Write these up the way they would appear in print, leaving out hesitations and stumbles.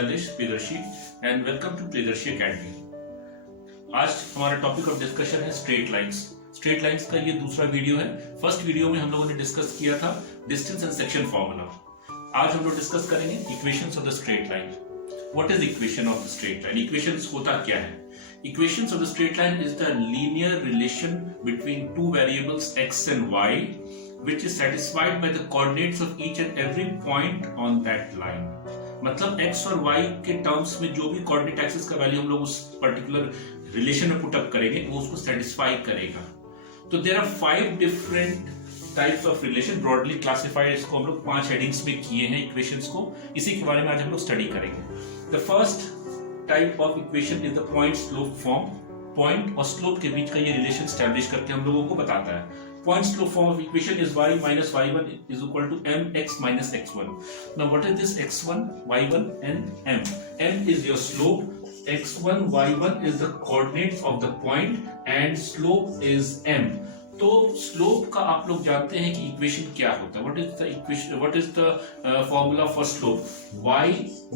Shailesh Priyadarshi and welcome to Priyadarshi Academy. आज हमारा topic of discussion है स्ट्रेट लाइंस। स्ट्रेट लाइंस का ये दूसरा वीडियो है। फर्स्ट वीडियो में हम लोगों ने डिस्कस किया था डिस्टेंस एंड सेक्शन फॉर्मूला। आज हम लोग डिस्कस करेंगे equations of the straight line. What is equation of the straight line? Equations होता क्या है? Equations of the straight line is the linear relation between two variables x and y, which is satisfied by the coordinates of each and every point on that line. मतलब x और y के terms में जो भी coordinate axis का value हम लोग उस पर्टिकुलर रिलेशन में पुट अप करेंगे वो उसको सेटिस्फाई करेगा। तो there are 5 different types of relation, broadly classified. इसको हम लोग 5 हेडिंग्स में किए हैं इक्वेशंस को। इसी के बारे में आज हम लोग स्टडी करेंगे। The first type of equation is the point slope form. Point और स्लोप के बीच का ये रिलेशन स्टैब्लिश करके हम लोगों को बताता है। Point slope form of equation is y minus y1 is equal to mx minus x1. Now what is this x1, y1 and m? M is your slope, x1, y1 is the coordinates of the point and slope is m. तो slope का आप लोग जानते हैं कि equation क्या होता है। What is the equation, what is the formula for slope? y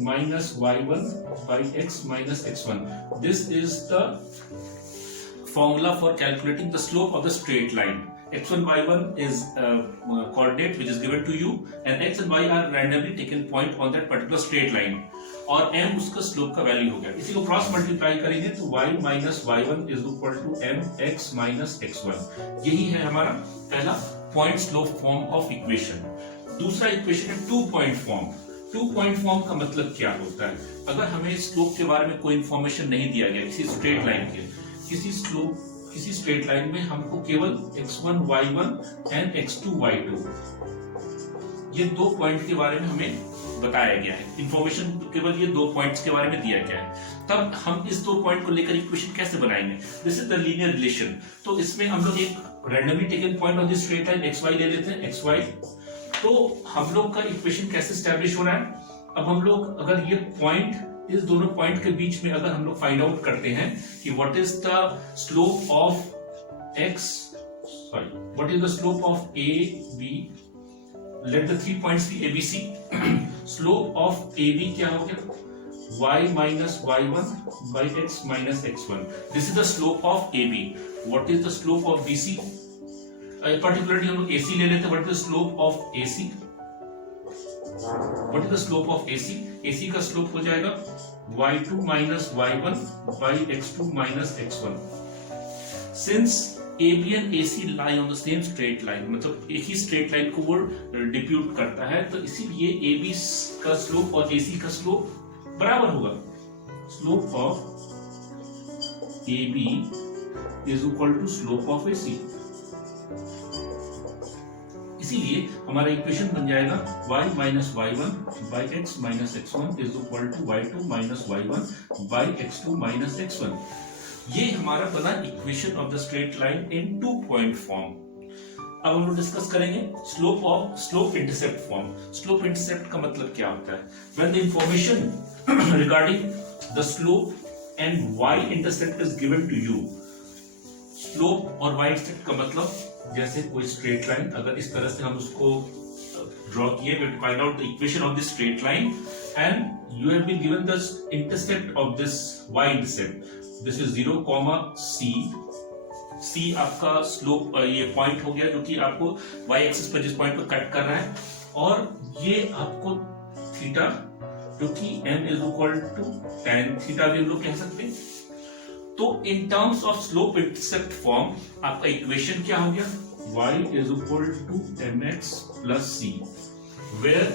minus y1 by x minus x1. This is the formula for calculating the slope of the straight line. x1 y1 is coordinate which is given to you and x and y are randomly taken point on that particular straight line और m उसका slope का value हो गया। इसी को cross multiply करेंगे तो y minus y1 is equal to mx minus x1। यही है हमारा पहला point slope form of equation. दूसरा इक्वेशन है 2 पॉइंट फॉर्म। 2 पॉइंट फॉर्म का मतलब क्या होता है? अगर हमें स्लोप के बारे में कोई इंफॉर्मेशन नहीं दिया गया किसी स्ट्रेट लाइन के, किसी स्ट्रेट लाइन में हमको केवल x1 y1 and x2 y2 ये 2 पॉइंट के बारे में हमें बताया गया है। इंफॉर्मेशन केवल ये 2 पॉइंट्स के बारे में दिया गया है। तब हम इस 2 पॉइंट को लेकर इक्वेशन कैसे बनाएंगे? This is the linear relation. तो इसमें हम लोग एक randomly taken point on this straight line xy ले लेते हैं, xy। तो हम लोग का इक्वेशन कैसे स्टैब्लिश हो रहा है? अब हम लोग अगर ये पॉइंट, इस दोनों पॉइंट के बीच में अगर हम लोग फाइंड आउट करते हैं कि what is the slope of what is the slope of A B, let the 3 points be ABC. Slope of AB क्या हो गया? y minus y1 by x minus x1. This is the slope of AB. What is the slope of BC? Particularly हम लोग AC ले लेते हैं। What is the slope of AC? What is the slope of AC? AC का slope हो जाएगा y2 minus y1 by x2 minus x1. Since AB and AC lie on the same straight line, मतलब एक ही straight line को वो depute करता है, तो इसीलिए AB का स्लोप और AC का स्लोप बराबर होगा। Slope of AB is equal to slope of AC। इसीलिए हमारा इक्वेशन बन जाएगा y minus y1 by x minus x1 is equal to y2 minus y1 by x2 minus x1। ये हमारा बना equation of the straight line in 2 point form. अब हम लोग डिस्कस करेंगे slope intercept form. Slope intercept का मतलब क्या होता है? When the information regarding the slope and y intercept is given to you. Slope और y इंटरसेप्ट का मतलब जैसे कोई स्ट्रेट लाइन, अगर इस तरह से हम उसको ड्रॉ किए, we have to find out the equation of this straight line and you have been given the intercept of this y intercept. This is 0, c। c आपका स्लोप, ये पॉइंट हो गया जो कि आपको y एक्सिस पर जिस पॉइंट पर कट कर रहा है, और ये आपको थीटा जो कि m is equal to tan theta भी हम लोग कह सकते हैं। तो in terms of slope intercept form आपका इक्वेशन क्या हो गया? y is equal to mx plus c, where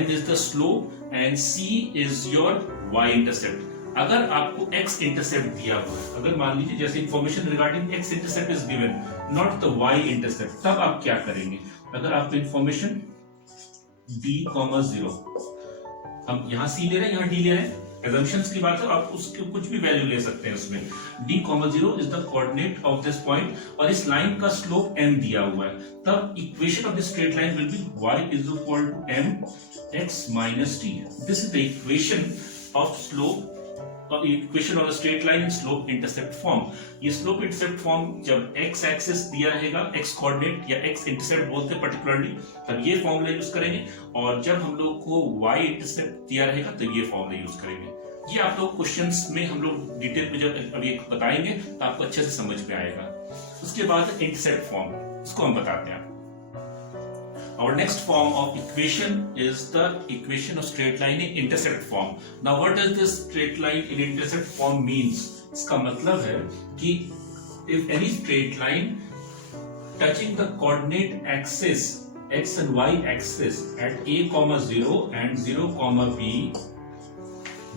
m is the slope and c is your y intercept. अगर आपको x इंटरसेप्ट दिया हुआ है, अगर मान लीजिए जैसे information regarding x intercept is given, not the y intercept, तब आप क्या करेंगे? अगर आपको इंफॉर्मेशन d, 0, हम यहां c ले रहे हैं, यहां d ले रहे हैं, assumptions की बात है, आप उसके कुछ भी वैल्यू ले सकते हैं उसमें। d, 0 is the coordinate of this point और इस लाइन का स्लोप m दिया हुआ है, तब equation of this straight line will be y is equal to m x minus t। This is the equation of slope equation of the straight line in slope intercept form. ये slope intercept form जब x axis दिया रहेगा, x coordinate या x intercept बोलते हैं particularly, तब ये formula use करेंगे, और जब हम लोग को वाई इंटरसेप्ट दिया रहेगा तो ये फॉर्मूला यूज करेंगे। ये आप लोग क्वेश्चंस में हम लोग डिटेल में जब अभी बताएंगे तो आपको अच्छे से समझ में आएगा। उसके बाद इंटरसेप्ट फॉर्म, इसको हम बताते हैं। Our next form of equation is the equation of straight line in intercept form. Now what does this straight line in intercept form means? इसका मतलब है कि if any straight line touching the coordinate axis x and y axis at a comma 0 and 0 comma b,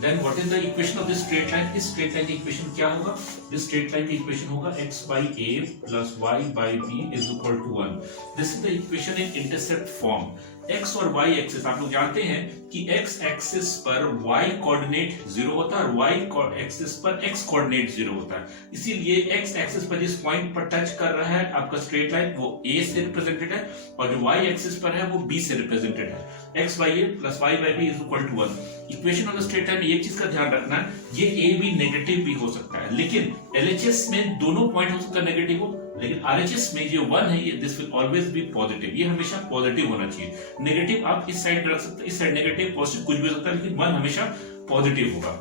then what is the equation of this straight line? इस straight line की equation क्या होगा? This straight line की equation होगा x by a plus y by b is equal to 1. This is the equation in intercept form. x और y axis आप लोग जानते हैं कि x एक्सिस पर y कोऑर्डिनेट 0 होता है और y एक्सिस पर x कोऑर्डिनेट 0 होता है। इसीलिए x एक्सिस पर जिस पॉइंट पर टच कर रहा है आपका स्ट्रेट लाइन वो a से रिप्रेजेंटेड है, और जो y एक्सिस पर है वो b से रिप्रेजेंटेड है। x by a plus y by b is equal to 1. Equation of the straight line एक चीज का ध्यान रखना है, ये a भी नेगेटिव भी हो सकता है, लेकिन LHS में दोनों पॉइंट हो सकता है नेगेटिव हो, लेकिन RHS में जो 1 है ये this will always be positive, ये हमेशा पॉजिटिव होना चाहिए। नेगेटिव आप इस साइड रख सकते हैं, इस साइड नेगेटिव पॉजिटिव कुछ भी हो सकता है, लेकिन 1 हमेशा पॉजिटिव होगा।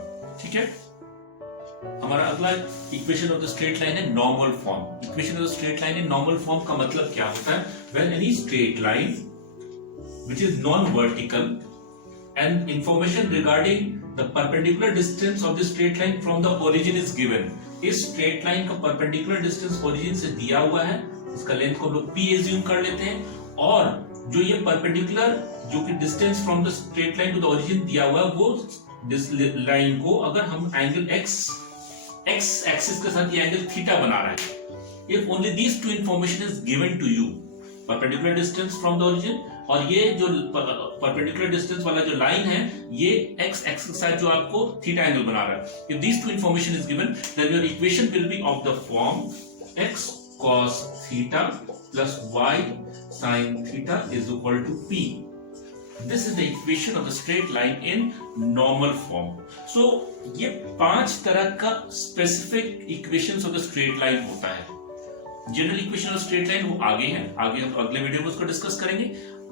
ठीक है, हमारा अगला equation of the straight line है normal form. Equation of the straight line in normal form का मतलब क्या होता है? When any straight line which is non vertical and information regarding the perpendicular distance of the straight line from the origin is given. इस straight line का perpendicular distance origin से दिया हुआ है, इसका लेंथ को हम लोग p assume कर लेते हैं, और जो ये perpendicular जो कि distance from the straight line to the origin दिया हुआ है, वो this line को अगर हम एंगल x axis के साथ ये एंगल थीटा बना रहा है, if only these two information is given to you, perpendicular distance from the origin और ये जो परपेंडिकुलर डिस्टेंस वाला जो लाइन है ये x एक्सिस के साथ जो आपको थीटा एंगल बना रहा है, if these two information is given then your equation will be of the form x cos theta plus y sin theta is equal to p. This is the equation of the straight line in normal form. So ये 5 तरह का specific equations of the straight line होता है। General equation of straight line वो आगे है, आगे हम अगले वीडियो में उसको डिस्कस करेंगे।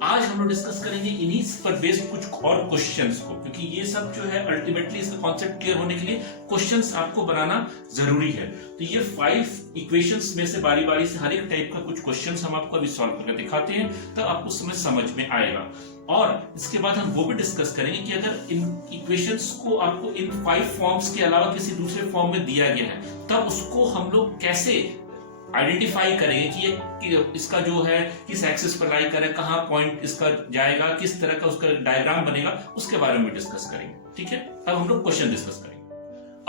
आज हम लोग डिस्कस करेंगे इन्हीं पर बेस्ड कुछ और क्वेश्चंस को, क्योंकि ये सब जो है अल्टीमेटली इसका कॉन्सेप्ट क्लियर होने के लिए क्वेश्चंस आपको बनाना जरूरी है। तो ये 5 इक्वेशंस में से बारी बारी से हर एक टाइप का कुछ क्वेश्चंस हम आपको अभी सॉल्व करके दिखाते हैं, तब आपको समझ में आएगा। और इसके बाद हम वो भी डिस्कस करेंगे कि अगर इन इक्वेशंस को आपको इन 5 फॉर्म्स के अलावा किसी दूसरे फॉर्म में दिया गया है, तब उसको हम लोग कैसे आइडेंटिफाई करेंगे कि ये इसका जो है किस एक्सिस पर लाई करें, कहां पॉइंट इसका जाएगा, किस तरह का उसका डायग्राम बनेगा, उसके बारे में डिस्कस करेंगे। ठीक है, अब हम लोग क्वेश्चन डिस्कस करेंगे।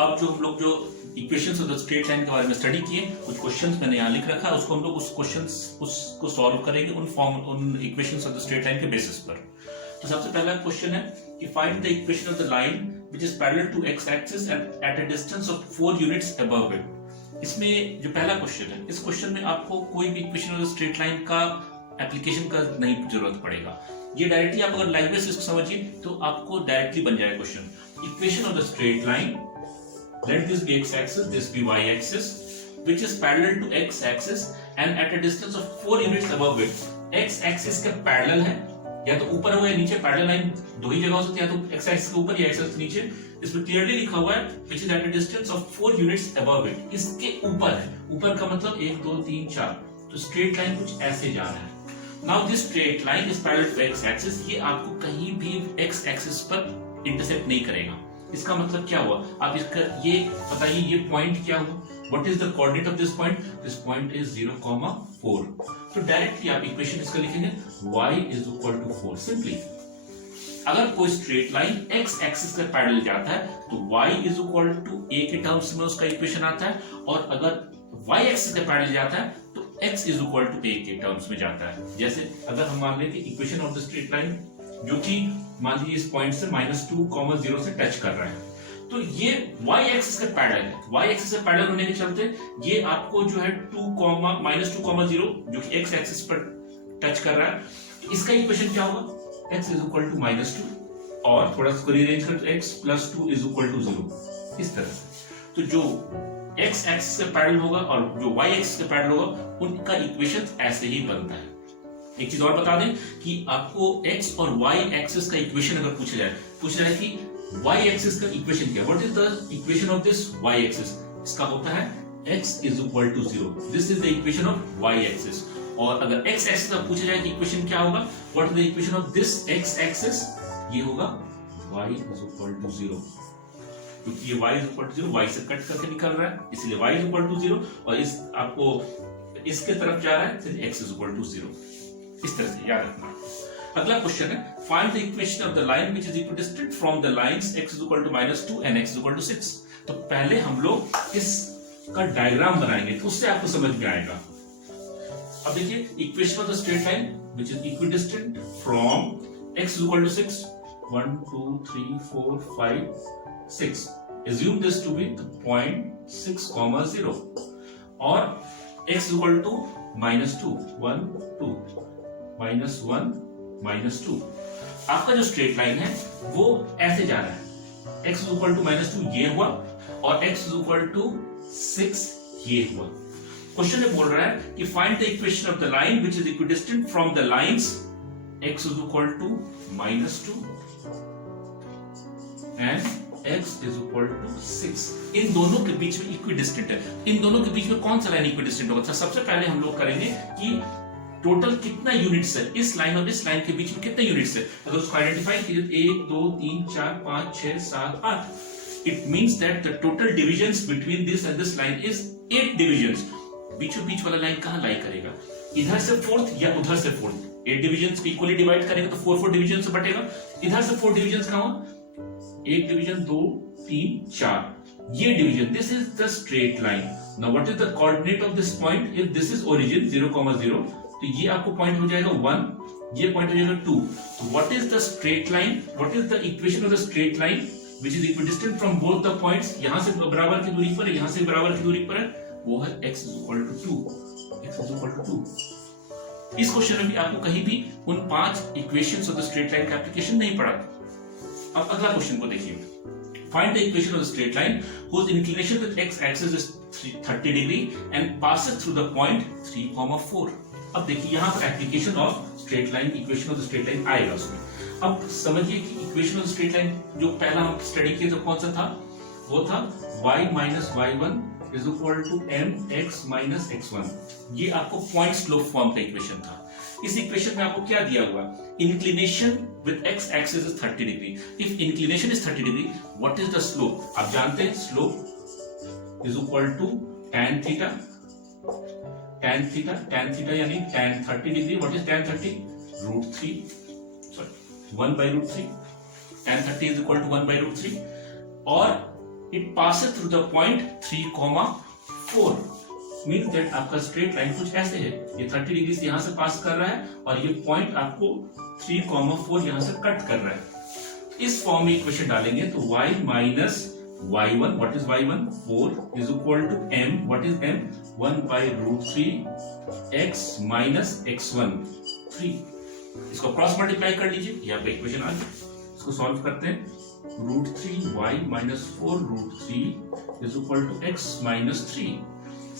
अब जो हम लोग जो equations of the straight line के बारे में स्टडी किए, कुछ क्वेश्चंस मैंने यहाँ लिख रखा है, उसको हम लोग उस क्वेश्चंस उसको सॉल्व करेंगे उन equations of the straight line के बेसिस पर। तो सबसे पहला क्वेश्चन है कि find the equation of the line which is parallel to x axis at a distance of 4 units above it. इसमें जो पहला क्वेश्चन है, इस क्वेश्चन में आपको कोई भी equation of the straight line का एप्लीकेशन का नहीं जरूरत पड़ेगा। ये डायरेक्टली आप अगर लाइन बेसिस को समझिए तो आपको डायरेक्टली बन जाएगा question. Equation of the straight line, let this be x axis, this be y axis, which is parallel to x axis and at a distance of 4 units above it. x axis के parallel है, या तो ऊपर हो या नीचे, parallel line दो ही जगह हो सकती है, या तो x axis के ऊपर या x axis के नीचे। इसमें क्लियरली लिखा हुआ है which is at a distance of 4 units above it. इसके ऊपर है, ऊपर का मतलब 1 2 3 4, तो स्ट्रेट लाइन कुछ ऐसे जा रहा है। Now this straight line is parallel to x axis, ये आपको कहीं भी x axis पर इंटरसेक्ट नहीं करेगा। इसका मतलब क्या हुआ, आप इसका ये बताइए, ये पॉइंट क्या हुआ, what is the coordinate of this point? This point is 0,4। तो डायरेक्टली आप इक्वेशन इसका लिखेंगे y is equal to 4। Simply अगर कोई स्ट्रेट लाइन x एक्सिस के पैरेलल जाता है तो y is equal to a के टर्म्स में उसका इक्वेशन आता है, और अगर y एक्सिस के पैरेलल जाता है तो x is equal to a के टर्म्स में जाता है। जैसे अगर हम मान लें कि equation of the straight line जो कि मान लीजिए इस पॉइंट से -2,0 से टच कर रहा है, तो ये y एक्सिस के पैरेलल है। y एक्सिस के पैरेलल होने के चलते ये आपको जो है -2,0 जो कि x एक्सिस पर टच कर रहा है, तो इसका इक्वेशन क्या होगा? x इज इक्वल टू -2, और थोड़ा सा रीअरेंज कर तो x + 2 इज इक्वल टू 0। इस तरह से। तो जो x एक्सिस के पैरेलल होगा और जो y एक्सिस के पैरेलल होगा उनका इक्वेशन ऐसे ही बनता है। एक चीज और बता दें कि आपको x और y एक्सिस का इक्वेशन अगर पूछा जाए कि y एक्सिस का इक्वेशन क्या, what is the equation of this y axis, इसका होता है x is equal to 0, this is the equation of y axis. और अगर x एक्सिस का पूछा जाए कि इक्वेशन क्या होगा, what is the equation of this x axis, ये होगा y is equal to 0, क्योंकि ये y is equal to 0 y से कट करके निकल रहा है, इसलिए y is equal to 0 और इस आपको इसके तरफ जा रहा है तो x is equal to 0। इस तरह से याद रखना। अगला क्वेश्चन है find the equation of the line which is equidistant from the lines x is equal to -2 and x is equal to 6। तो पहले हम लोग इसका डायग्राम बनाएंगे तो उससे आपको समझ में आएगा। अब देखिए equation of the straight line which is equidistant from x is equal to 6, 1 2 3 4 5 6, assume this to be the point 6, 0 और x is equal to -2, 1 2 -1 -2। आपका जो स्ट्रेट लाइन है वो ऐसे जा रहा है, x is equal to -2 ये हुआ और x is equal to 6 ये हुआ। क्वेश्चन में बोल रहा है कि find the equation of the line which is equidistant from the lines x is equal to -2 and x is equal to 6। इन दोनों के बीच में इक्विडिस्टेंट है, इन दोनों के बीच में कौन सा लाइन इक्विडिस्टेंट होगा। सबसे पहले हम लोग करेंगे कि टोटल कितना यूनिट्स है इस लाइन और इस लाइन के बीच में, कितने यूनिट्स है। अगर उसको आइडेंटिफाई कीजिए 1 2 3 4 5 6 7 8, it means that the total divisions between this and this line is 8 divisions. बीचों बीच वाला लाइन कहां लाई करेगा, इधर से फोर्थ या उधर से फोर्थ। 8 डिविजन्स को इक्वली डिवाइड करेंगे तो 4 डिविजन से बटेगा, इधर से 4 डिविजन्स कहां हुआ, 1 डिवीजन 2 3 4 ये division, this is the straight line. Now what is the coordinate of this point, if this is origin 0,0 तो ये आपको पॉइंट हो जाएगा 1, ये पॉइंट हो जाएगा 2। तो what is the straight line, what is the equation of the straight line which is equidistant from both the points, यहां से बराबर की दूरी पर है, यहां से बराबर की दूरी पर है, वो है x is equal to 2, x is equal to 2। इस क्वेश्चन में भी आपको कहीं भी उन 5 equations of the straight line का एप्लीकेशन नहीं पड़ा। अब अगला क्वेश्चन को देखिए, find the equation of the straight line whose inclination with x axis is 30 degree and passes through the point 3,4। अब देखिए यहाँ पर application of straight line, equation of the straight line आएगा उसमें। अब समझिए कि equation of the straight line जो पहला हम स्टडी किए तो कौन सा था, वो था y minus y1 is equal to mx minus x1। ये आपको पॉइंट स्लोप फॉर्म का इक्वेशन था। इस इक्वेशन में आपको क्या दिया हुआ, inclination with x axis is 30 degree. If inclination is 30 degree, what is the slope, आप जानते हैं slope is equal to tan theta, tan theta यानी tan 30 degree. What is tan 30, √3, sorry 1/√3, tan 30 is equal to 1/√3 और it passes through the point 3,4। Means that आपका straight line कुछ ऐसे है, ये 30 डिग्री से यहां से पास कर रहा है और ये पॉइंट आपको 3,4 यहां से कट कर रहा है। इस फॉर्म में इक्वेशन डालेंगे तो y minus y1, what is y1, 4 is equal to m, what is m, 1/√3 x minus x1 3। इसको क्रॉस मल्टीप्लाई कर लीजिए, ये आपका इक्वेशन आ गया। इसको सॉल्व करते हैं, √3y minus 4√3 is equal to x minus 3।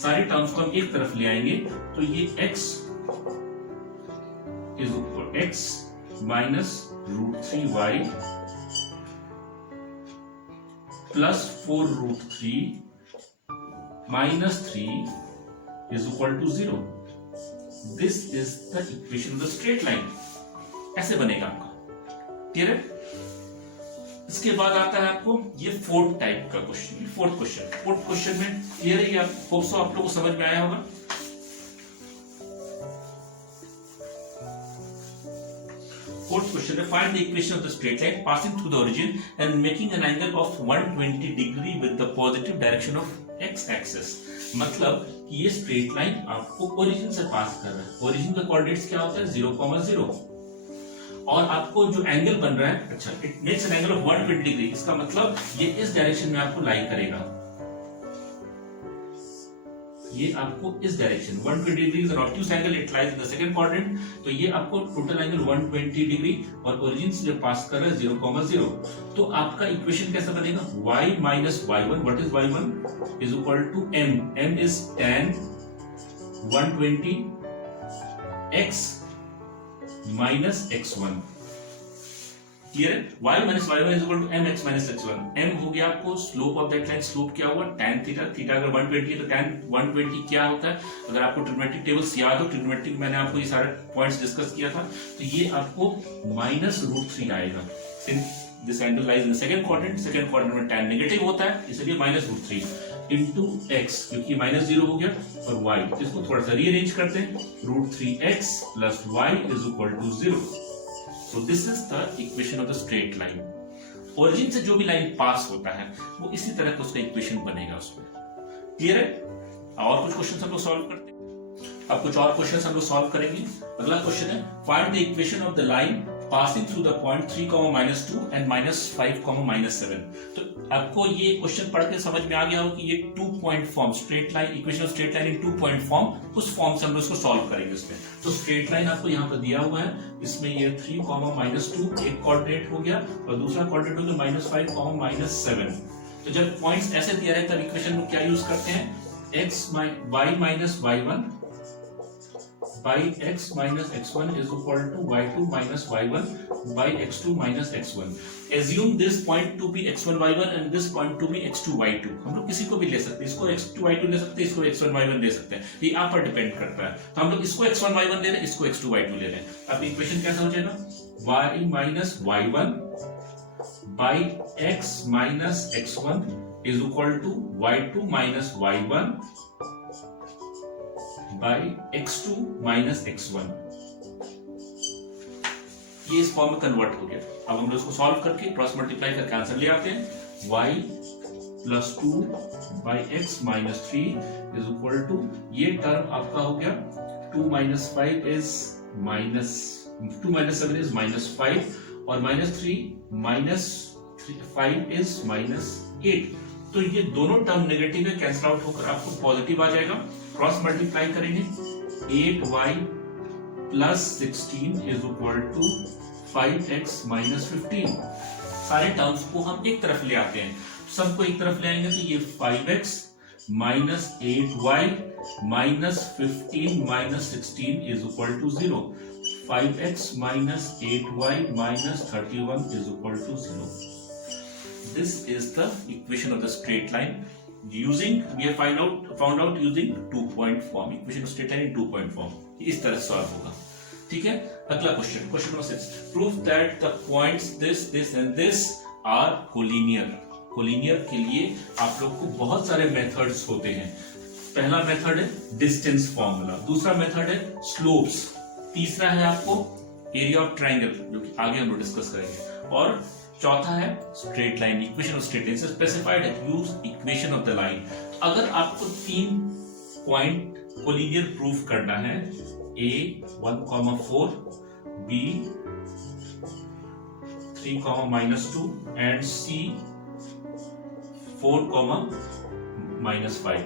सारी टर्म्स को हम एक तरफ ले आएंगे तो ये x is equal to x minus √3y plus 4√3 minus 3 is equal to 0। This is the equation of the straight line। ऐसे बनेगा आपका, क्लियर है। इसके बाद आता है आपको ये फोर्थ टाइप का क्वेश्चन, फोर्थ क्वेश्चन में क्लियर है, आप होप सो आप लोगों को समझ में आया होगा। फोर्थ क्वेश्चन है find the equation of the straight line passing through the origin and making an angle of 120 degree with the positive direction of x axis. मतलब कि ये स्ट्रेट लाइन आपको ओरिजिन से पास कर रहा है, ओरिजिन का कोऑर्डिनेट्स क्या होता है 0,0 और आपको जो एंगल बन रहा है, अच्छा it makes an angle of 120 degree, इसका मतलब ये इस डायरेक्शन में आपको लाई करेगा। ये आपको इस direction 120 degree is an obtuse angle, it lies in the second quadrant, तो ये आपको टोटल एंगल 120 डिग्री और ओरिजिन से जब पास कर रहा है 0,0, तो आपका इक्वेशन कैसा बनेगा, y minus y1, what is y1 is equal to m is tan 120 x minus x1, clear है, y minus y1 is equal to mx minus x1, m हो गया आपको slope of that line, slope क्या हुआ tan theta, theta अगर 120 है तो tan 120 क्या होता है, अगर आपको ट्रिग्नोमेट्रिक टेबल्स याद हो, ट्रिग्नोमेट्रिक मैंने आपको ये सारे पॉइंट्स डिस्कस किया था, तो ये आपको -√3 आएगा, since this angle lies in second quadrant में tan नेगेटिव होता है, इसलिए -√3 इंटू x, क्योंकि -0 हो गया, और y, इसको थोड़ा सा रीअरेंज करते हैं, √3x plus y is equal to 0। So this is the equation of the straight line. Origin से जो भी लाइन पास होता है वो इसी तरह का उसका इक्वेशन बनेगा उसमें, क्लियर है। और कुछ क्वेश्चन हम लोग सॉल्व करते हैं, अब कुछ और क्वेश्चन हम लोग सॉल्व करेंगे। अगला क्वेश्चन है find the equation of the line passing through the point 3,-2 and -5,-7। तो आपको ये क्वेश्चन पढ़ के समझ में आ गया हो कि ये 2 point form, straight line, equation of straight line in 2 point form, उस फॉर्म से हम लोग इसको सॉल्व करेंगे इसमें। तो स्ट्रेट लाइन आपको यहाँ पर दिया हुआ है, इसमें ये 3,-2 एक कोऑर्डिनेट हो गया और दूसरा कोऑर्डिनेट हो गया -5,-7। तो जब पॉइंट्स ऐसे दिया रहता है इक्वेशन में क्या यूज करते हैं, y minus y1 by x minus x1 is equal to y2 minus y1 by x2 minus x1. Assume this point to be x1 y1 and this point to be x2 y2. हम लोग किसी को भी ले सकते हैं, इसको x2 y2 ले सकते हैं, इसको x1 y1 ले सकते हैं, ये आप पर डिपेंड करता है। तो हम लोग इसको x1 y1 ले रहे हैं, इसको x2 y2 ले रहे हैं। अब इक्वेशन कैसा हो जाएगा, y minus y1 by x minus x1 is equal to y2 minus y1 by x2 minus x1। ये इस फॉर्म में कन्वर्ट हो गया। अब हम लोग इसको सॉल्व करके क्रॉस मल्टीप्लाई करके आंसर ले आते हैं, y plus 2 by x minus 3 is equal to, ये टर्म आपका हो गया 2 minus 5 is minus 2 minus 7 is -5 और -3 minus 5 is -8। तो ये दोनों टर्म नेगेटिव है, कैंसिल आउट होकर आपको पॉजिटिव आ जाएगा। क्रॉस मल्टीप्लाई करेंगे, 8y plus 16 is equal to 5x minus 15। सारे टर्म्स को हम एक तरफ ले आते हैं, सबको एक तरफ ले आएंगे तो ये 5x minus 8y minus 15 minus 16 is equal to 0। 5x minus 8y minus 31 is equal to 0। This is the equation of the straight line using, we have found out using 2-point form, equation of straight line in 2-point form। इस तरह solve होगा, ठीक है। अगला question, question number 6, prove that the points this and this are collinear। Collinear के लिए आप लोग को बहुत सारे मेथड्स होते हैं। पहला मेथड है डिस्टेंस फॉर्मूला, दूसरा मेथड है स्लोप्स, तीसरा है आपको एरिया ऑफ ट्राइंगल जो कि आगे हम लोग डिस्कस करेंगे, और चौथा है straight line, equation of straight line. Specified है use equation of the line. अगर आपको 3 पॉइंट कोलिनियर प्रूफ करना है, a 1,4, b 3,-2 एंड c 4,-5,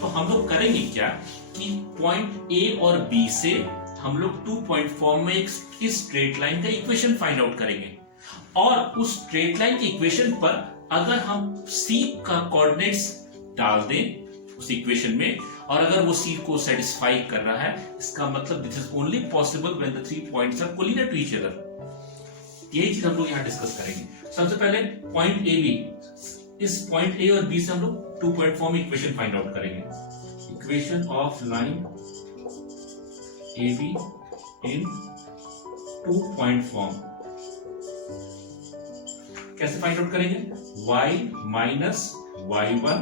तो हम लोग करेंगे क्या कि पॉइंट a और b से हम लोग 2 पॉइंट फॉर्म में एक स्ट्रेट लाइन का इक्वेशन फाइंड आउट करेंगे, और उस स्ट्रेट लाइन की इक्वेशन पर अगर हम c का कोऑर्डिनेट्स डाल दें उस इक्वेशन में, और अगर वो c को सेटिस्फाई कर रहा है, इसका मतलब this is only possible when the 3 points are collinear to each other. यही चीज हम लोग यहां डिस्कस करेंगे। सबसे पहले पॉइंट ए बी, इस पॉइंट ए और बी से हम लोग 2 point form equation find out करेंगे। Equation of line a b in 2 point form कैसे फाइंड आउट करेंगे, y minus y1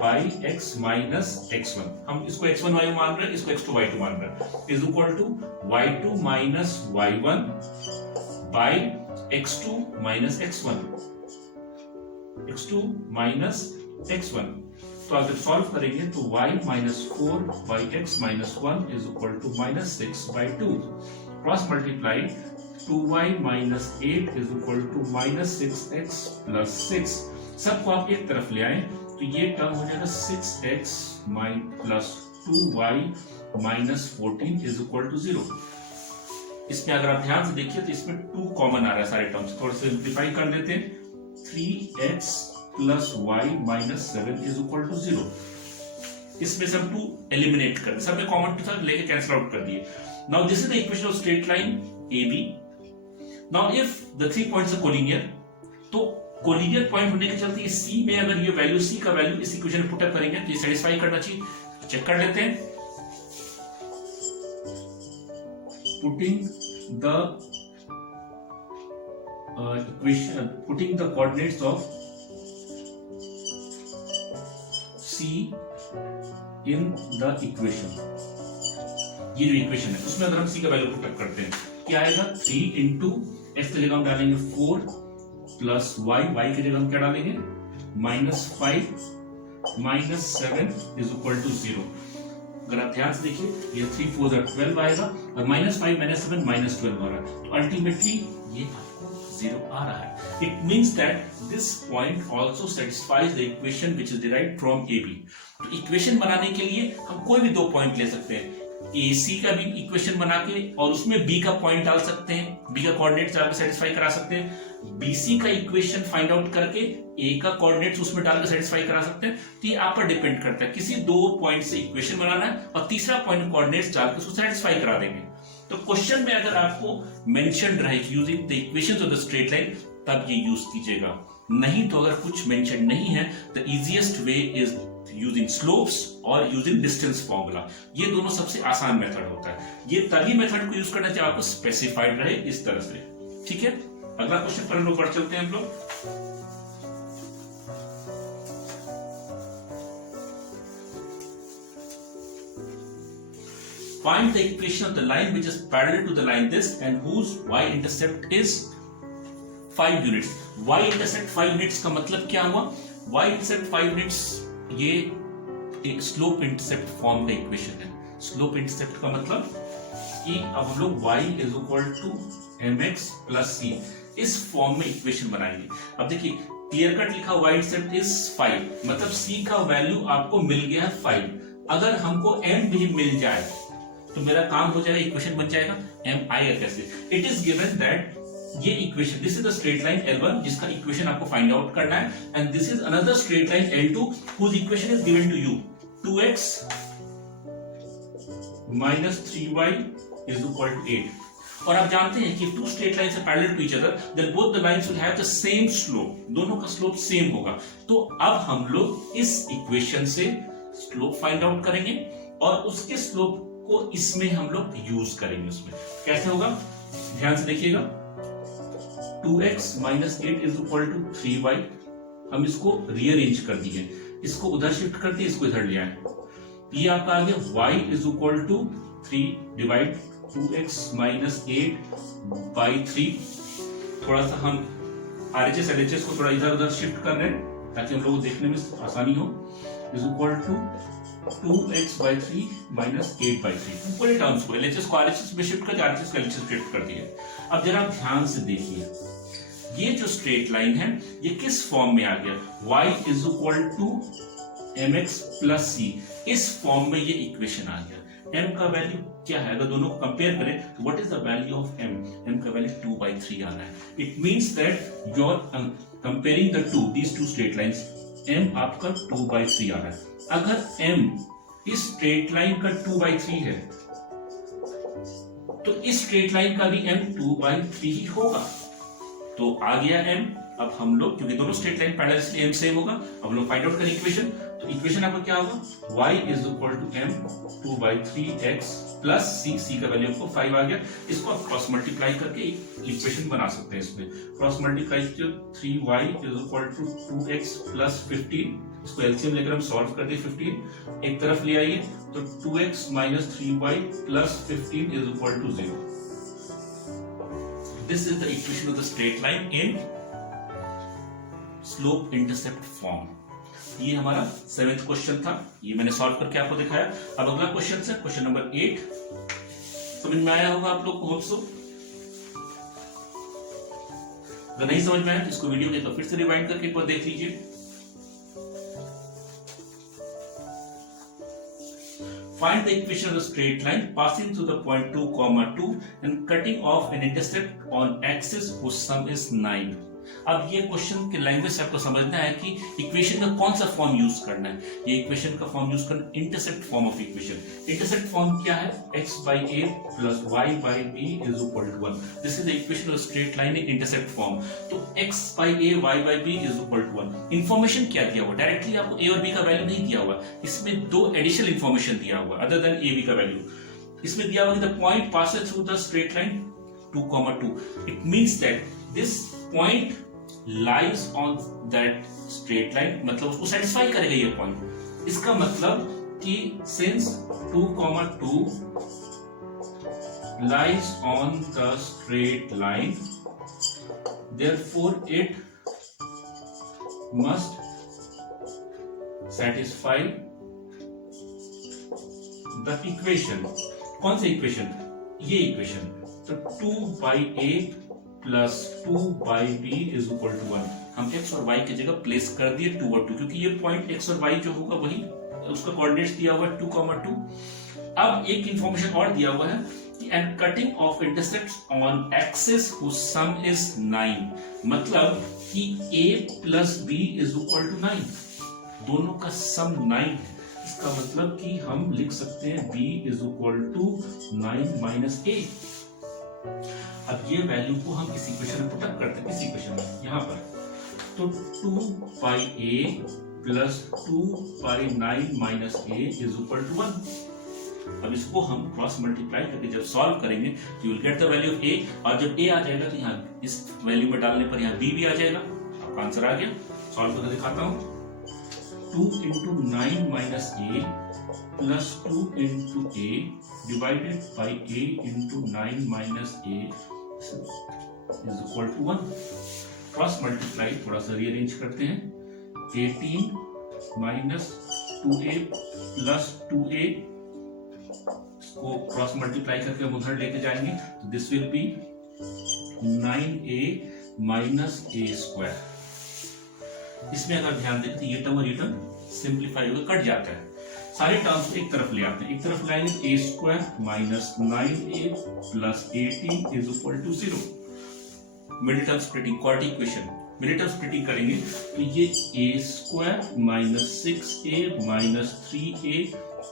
by x minus x1, हम इसको x1 y1 मान रहे हैं, इसको x2 y2 मान रहे हैं, is equal to y2 minus y1 by x2 minus x1, x2 minus x1। तो आप जब सॉल्व करेंगे तो y minus 4 by x minus 1 is equal to -6 by 2। Cross multiply, 2y minus 8 is equal to -6x plus 6। सबको आप एक तरफ ले आए तो ये टर्म हो जाएगा 6x plus 2y minus 14 is equal to 0। इसमें अगर आप ध्यान से देखिए तो इसमें 2 कॉमन आ रहा है सारे टर्म्स, थोड़ा सा सिंप्लीफाई कर देते हैं। 3x plus y minus 7 is equal to 0। इसमें से हम 2 एलिमिनेट कर दिए, सब में कॉमन 2 था लेके कैंसिल आउट कर दिए। Now this is the equation of straight line AB। Now if the 3 points are collinear, तो कोलिनियर पॉइंट होने के चलते C में अगर ये वैल्यू C का वैल्यू इस इक्वेशन में पुटअप करेंगे तो ये सेटिस्फाई करना चाहिए। चेक कर लेते हैं। Putting the equation, putting the coordinates of C in the equation, ये जो इक्वेशन है उसमें अगर हम C का वैल्यू पुटअप करते हैं क्या आएगा? 3 इंटू एक्स की जगह हम डालेंगे 4 प्लस y, y की जगह हम क्या डालेंगे? -5 माइनस 7 इज इक्वल टू 0। अगर आप ध्यान से देखिए ये 3 4 12 आएगा और -5 माइनस 7 -12 आ रहा है, तो अल्टीमेटली ये आपको 0 आ रहा है। It means that this point also satisfies the equation which is derived from AB। तो इक्वेशन बनाने के लिए हम कोई भी 2 पॉइंट ले सकते हैं, AC का भी इक्वेशन बना के और उसमें B का पॉइंट डाल सकते हैं, B का कोऑर्डिनेट्स आप सेटिस्फाई करा सकते हैं। BC का इक्वेशन फाइंड आउट करके A का कोऑर्डिनेट्स उसमें डालकर सेटिस्फाई करा सकते हैं। तो ये आप पर डिपेंड करता है, किसी 2 पॉइंट से इक्वेशन बनाना है और तीसरा पॉइंट कोऑर्डिनेट्स डालकर उसको सेटिस्फाई करा देंगे। तो क्वेश्चन में अगर आपको मेंशन रहे using the equations of the straight line तब ये यूज कीजिएगा, नहीं तो अगर कुछ मेंशन नहीं है the easiest way is using slopes और यूजिंग डिस्टेंस फॉर्मूला। ये दोनों सबसे आसान मेथड होता है। ये तभी मेथड को यूज करना चाहिए आपको स्पेसिफाइड रहे इस तरह से। ठीक है, अगला क्वेश्चन पर हम लोग बढ़ चलते हैं। हम लोग find the equation of the line which is parallel to the line this and whose y-intercept is 5 units। y-intercept 5 units का मतलब क्या हुआ? y-intercept 5 units ये एक स्लोप इंटरसेप्ट फॉर्म का इक्वेशन है। स्लोप इंटरसेप्ट का मतलब कि अब हम लोग y is equal to mx plus c इस फॉर्म में इक्वेशन बनाएंगे। अब देखिए क्लियर कट लिखा y इंटरसेप्ट इज 5, मतलब c का वैल्यू आपको मिल गया है 5। अगर हमको m भी मिल जाए तो मेरा काम हो जाएगा, इक्वेशन बन जाएगा। m आएगा कैसे? इट इज गिवन दैट ये equation, this is the straight line L1 जिसका इक्वेशन आपको फाइंड आउट करना है, and this is another straight line L2 whose equation is given to you 2x minus 3y is equal to 8। और आप जानते हैं कि 2 straight lines are parallel to each other, then both the lines will have the same slope, दोनों का slope same होगा। तो अब हम लोग इस इक्वेशन से स्लोप फाइंड आउट करेंगे और उसके स्लोप को इसमें हम लोग यूज करेंगे। उसमें कैसे होगा ध्यान से देखिएगा। 2x minus 8 is equal to 3y, हम इसको रीअरेंज कर दिए, इसको उधर शिफ्ट कर दिए, इसको इधर ले आए। ये आपका आ गया y is equal to 3 divide 2x minus 8 by 3। थोड़ा सा हम RHS LHS को थोड़ा इधर उधर शिफ्ट कर रहे हैं ताकि हम लोग को देखने में आसानी हो। is equal to 2x by 3 minus 8 by 3। पूरे टर्म्स को LHS को RHS में शिफ्ट कर दिया, RHS को LHS शिफ्ट कर दिया। अब जरा ध्यान से देखिए ये जो स्ट्रेट लाइन है ये किस फॉर्म में आ गया? y is equal to mx plus c, इस फॉर्म में ये इक्वेशन आ गया। m का वैल्यू क्या है? अगर दोनों को कंपेयर करें तो what is the value of m? m का वैल्यू 2/3 आ रहा है। It means that you are comparing the these two straight lines, m आपका 2/3 आ रहा है। अगर m इस स्ट्रेट लाइन का 2/3 है तो इस स्ट्रेट लाइन का भी m 2/3 ही होगा। तो आ गया m। अब हम लोग क्योंकि दोनों स्ट्रेट लाइन पैरेलल इसलिए m सेम होगा, अब हम लोग फाइंड आउट करें इक्वेशन। तो इक्वेशन आपका क्या होगा? y is equal to m 2/3x plus c का वैल्यू आपको 5 आ गया। इसको आप क्रॉस मल्टीप्लाई करके इक्वेशन बना सकते हैं। इसमें क्रॉस मल्टीप्लाई किया 3y is equal to 2x plus 15, इसको एलसीएम लेकर हम सॉल्व कर दिए। 15 एक तरफ ले आइए तो 2x minus 3y plus 15 is equal to 0। This is the equation of the straight line in slope intercept form। ये हमारा 7th क्वेश्चन था, ये मैंने सॉल्व करके आपको दिखाया। अब अगला क्वेश्चन है क्वेश्चन नंबर 8। समझ में आया होगा आप लोग को होप सो। अगर नहीं समझ में आया तो इसको वीडियो के तो फिर से रिवाइंड करके एक बार देख लीजिए। Find the equation of the straight line passing through the point 2, 2 and cutting off an intercept on axis whose sum is 9. अब ये क्वेश्चन के लैंग्वेज से आपको समझना है कि इक्वेशन का कौन सा फॉर्म यूज करना है। ये इक्वेशन का फॉर्म यूज करना intercept form of equation. Intercept form क्या है? x by a plus y by b is equal to 1। This is the equation of straight line in intercept form. तो x by a y by b is equal to 1। Information क्या दिया हुआ? Directly आपको a और b का value नहीं दिया हुआ, इसमें दो एडिशनल इंफॉर्मेशन दिया हुआ अदर देन a b का वैल्यू। इसमें दिया हुआ the point passes through the straight line 2, 2। It means that this point lies on that straight line, मतलब उसको सेटिस्फाई करेगा ये पॉइंट। इसका मतलब कि since 2, 2 lies on the straight line, therefore it must satisfy the equation। कौन सी equation? ये equation. तो 2 by a प्लस 2 by b is equal to 1। हम x और y की जगह प्लेस कर दिए 2 और 2, क्योंकि ये पॉइंट x और y जो होगा वही उसका कोऑर्डिनेट्स दिया हुआ है 2, 2। अब एक इंफॉर्मेशन और दिया हुआ है and cutting off intercepts on axis whose sum is 9, मतलब कि a plus b is equal to 9, दोनों का सम 9 है। इसका मतलब कि हम लिख सकते हैं b is equal to 9 minus a। अब ये वैल्यू को हम इस इक्वेशन में पुट अप करते हैं, इस इक्वेशन में यहां पर, तो 2 by a प्लस 2 by 9 minus a is equal to 1। अब इसको हम क्रॉस मल्टीप्लाई करके जब सॉल्व करेंगे तो you will get the value of a, और जब a आ जाएगा तो यहाँ इस वैल्यू में डालने पर यहाँ b भी आ जाएगा। आपका आंसर आ गया। सॉल्व करके दिखाता हूँ। 2 into 9 minus a plus 2 into a divided by a into 9 minus a is equal to 1। Cross multiply थोड़ा सा रीअरेंज करते हैं। 18 minus 2a plus 2a को क्रॉस मल्टीप्लाई करके हम उधर लेके जाएंगे तो this will be 9a minus a square। इसमें अगर ध्यान दें तो ये टर्म और ये टर्म सिंप्लीफाई होकर कट जाता है। सारे टर्म्स को एक तरफ ले आते हैं, एक तरफ लाएंगे a square minus 9a plus 18 is equal to 0। Middle term splitting, quadratic equation, middle term splitting करेंगे तो ये a square minus 6a minus 3a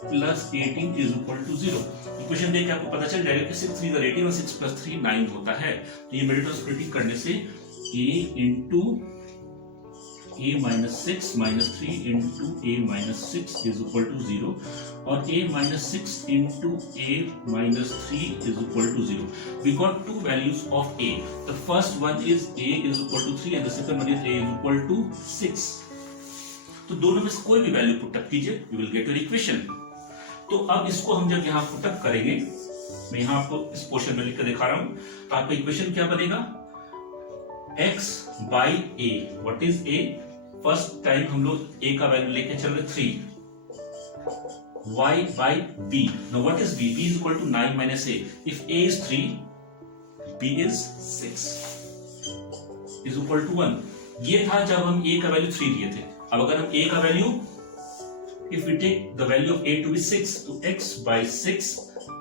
plus 18 is equal to 0। Equation देख के आपको पता चल जाएगा कि 6 3 is 18 और 6 प्लस 3 9 होता है। तो ये मिडिल टर्म स्प्लिटिंग करने से a into a minus 6 minus 3 into a minus 6 is equal to 0, और a minus 6 into a minus 3 is equal to 0. We got two values of a. The first one is a is equal to 3 and the second one is a is equal to 6. तो दोनों में से कोई भी value put up कीजिए, you will get your equation। तो अब इसको हम जब यहाँ पुट अप करेंगे, मैं यहाँ आपको इस पोर्शन में लिख कर दिखा रहा हूँ, तो आपका इक्वेशन क्या बनेगा? x by a, what is a? First time हम लोग a का वैल्यू लेके चल रहे 3, y by b। Now what is b? b is equal to 9 minus a। If a is 3, b is 6 is equal to 1। ये था जब हम a का वैल्यू 3 लिए थे। अब अगर हम a का value, if we take the value of a to be 6, तो x by 6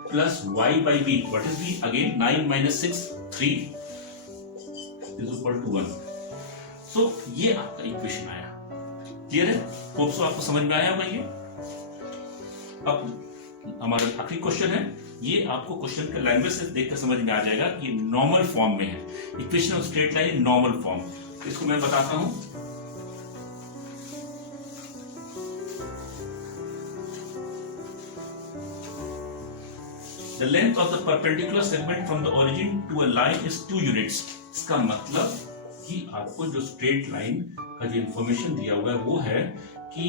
plus y by b, what is b? Again 9 minus 6, 3 is equal to 1। तो ये आपका इक्वेशन आया। क्लियर है? होप सो आपको समझ में आया होगा ये। अब हमारा आखिरी क्वेश्चन है, ये आपको क्वेश्चन के लैंग्वेज से देखकर समझ में आ जाएगा कि नॉर्मल फॉर्म में है। Equation of straight line in normal form. इसको मैं बताता हूं। The length of the perpendicular segment from the origin to a line is 2 units। इसका मतलब कि आपको जो स्ट्रेट लाइन का जो इंफॉर्मेशन दिया हुआ है वो है कि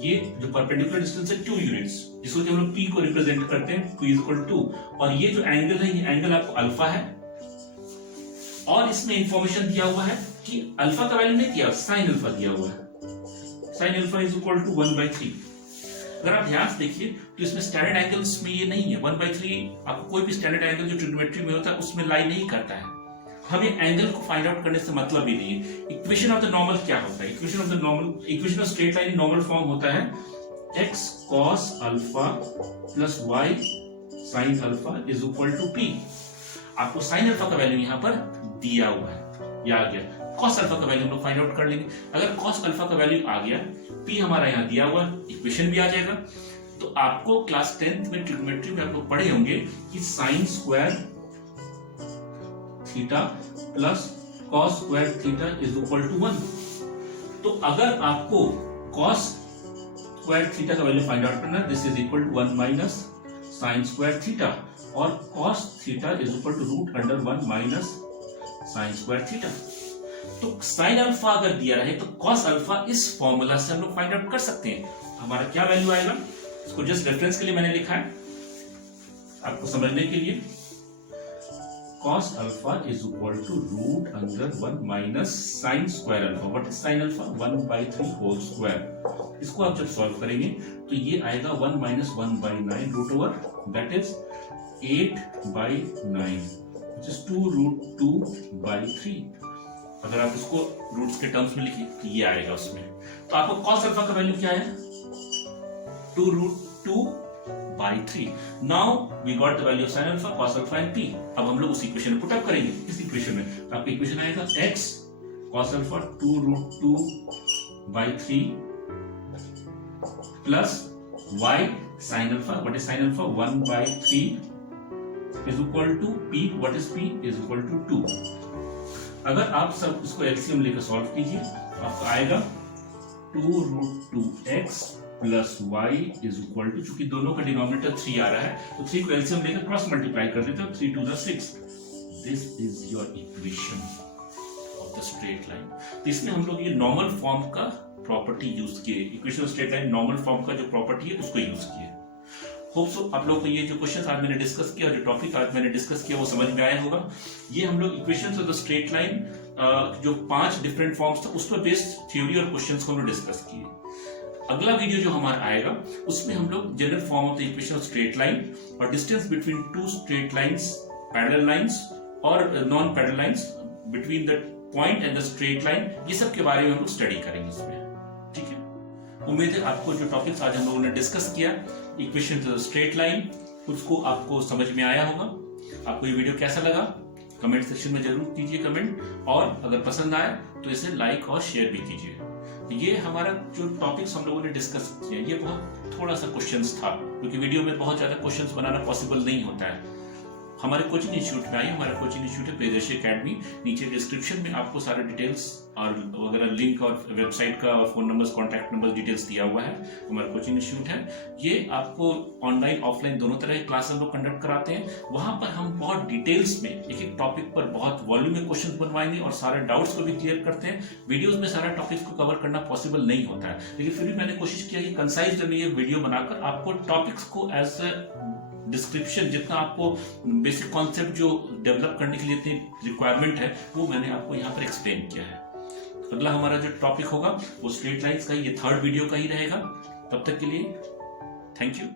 ये जो परपेंडिकुलर डिस्टेंस है 2 यूनिट्स, जिसको हम लोग p को रिप्रेजेंट करते हैं, p इक्वल टू, और ये जो एंगल है ये एंगल आपको अल्फा है, और इसमें इंफॉर्मेशन दिया हुआ है कि अल्फा का वैल्यू नहीं दिया, साइन अल्फा दिया हुआ है। Sine alpha is equal to 1/3। अगर आप ध्यान से देखिए तो इसमें स्टैंडर्ड एंगल्स में ये नहीं है। 1/3 आपको कोई भी स्टैंडर्ड एंगल जो ट्रिग्नोमेट्री में होता है उसमें लाई नहीं करता है। हमें एंगल को फाइंड आउट करने से मतलब ही नहीं है। इक्वेशन ऑफ द नॉर्मल क्या होता है? Equation of straight line in normal form होता है x cos alpha plus y sin alpha is equal to p। आपको sin अल्फा का वैल्यू यहां पर दिया हुआ है, ये आ गया। cos अल्फा का वैल्यू हम लोग फाइंड आउट कर लेंगे। अगर cos अल्फा का वैल्यू आ गया, p हमारा यहां दिया हुआ है, इक्वेशन भी आ जाएगा। तो आपको क्लास 10th में ट्रिग्नोमेट्री में आप लोग पढ़े होंगे कि sin square theta plus cos square theta is equal to 1। तो अगर आपको cos स्क्वायर थीटा का वैल्यू फाइंड आउट करना है, this is equal to 1 minus sin square theta, और cos theta is equal to root under 1 minus sin square theta. तो sin alpha अगर दिया रहे तो cos अल्फा इस फॉर्मूला से हम लोग फाइंड आउट कर सकते हैं। हमारा क्या वैल्यू आएगा, इसको जस्ट रेफरेंस के लिए मैंने लिखा है आपको समझने के लिए। cos alpha is equal to root under 1 minus sin square alpha. What is sin alpha, 1/3 whole square. इसको आप जब सॉल्व करेंगे तो ये आएगा 1 minus 1/9 root over, that is 8/9 which is 2 root 2/3। अगर आप इसको रूट्स के टर्म्स में लिखें तो ये आएगा उसमें। तो आपको cos अल्फा का वैल्यू क्या है, 2 root 2/3। Now we got the value of sin alpha, cos alpha and p। अब हम लोग उस इक्वेशन में पुट अप करेंगे। इस इक्वेशन में तो आपका इक्वेशन आएगा x cos alpha 2 root 2/3 plus y sin alpha, what is sin alpha, 1/3 is equal to p, what is p, is equal to 2। अगर आप सब इसको एलसीएम लेकर सॉल्व कीजिए तो आपको आएगा 2 root 2x plus y is equal to, चूंकि दोनों का डिनोमिनेटर 3 आ रहा है तो 3 को एलसीएम लेकर क्रॉस मल्टीप्लाई कर देते हो, 3 2 6। This is your equation of the straight line. तो इसमें हम लोग ये नॉर्मल फॉर्म का प्रॉपर्टी यूज किए, equation of straight line normal form का जो प्रॉपर्टी है उसको यूज किए। होप सो आप लोगों को ये जो क्वेश्चन आज मैंने डिस्कस किया, जो टॉपिक आज मैंने डिस्कस किया वो समझ में आया होगा। ये हम लोग equations of the straight line जो 5 डिफरेंट फॉर्म्स था उस पर बेस्ड थ्योरी और क्वेश्चंस को हम लोग डिस्कस किए। अगला वीडियो जो हमारा आएगा उसमें हम लोग general form of the equation of straight line और distance between 2 straight lines, parallel lines और non parallel lines, between the point and the straight line, ये सब के बारे में हम लोग स्टडी करेंगे इसमें। ठीक है, उम्मीद है आपको जो टॉपिक्स आज हम लोगों ने डिस्कस किया equation of the straight line उसको आपको समझ में आया होगा। आपको ये वीडियो कैसा लगा कमेंट सेक्शन में जरूर कीजिए कमेंट, और अगर पसंद आए तो इसे लाइक और शेयर भी कीजिए। ये हमारा जो टॉपिक्स हम लोगों ने डिस्कस किया ये बहुत थोड़ा सा क्वेश्चंस था, क्योंकि वीडियो में बहुत ज्यादा क्वेश्चंस बनाना पॉसिबल नहीं होता है। हमारे कोचिंग इंस्टीट्यूट में आइए, हमारा कोचिंग इंस्टीट्यूट है प्रियदर्शी एकेडमी। नीचे डिस्क्रिप्शन में आपको सारे डिटेल्स और वगैरह लिंक और वेबसाइट का और phone numbers, contact number details दिया हुआ है। हमारा कोचिंग इंस्टीट्यूट है, ये आपको ऑनलाइन ऑफलाइन दोनों तरह के क्लास हम लोग कंडक्ट कराते हैं। वहां पर हम बहुत डिटेल्स में एक एक टॉपिक पर बहुत वॉल्यूम में क्वेश्चन बनवाएंगे और सारे डाउट्स को भी क्लियर करते हैं। वीडियोज में सारा टॉपिक्स को कवर करना पॉसिबल नहीं होता है, लेकिन फिर भी मैंने कोशिश किया कि कंसाइज में ये वीडियो बनाकर आपको टॉपिक्स को एज डिस्क्रिप्शन, जितना आपको बेसिक कॉन्सेप्ट जो डेवलप करने के लिए इतनी रिक्वायरमेंट है वो मैंने आपको यहाँ पर एक्सप्लेन किया है। अगला हमारा जो टॉपिक होगा वो स्ट्रेट लाइंस का ही, ये 3rd वीडियो का ही रहेगा। तब तक के लिए थैंक यू।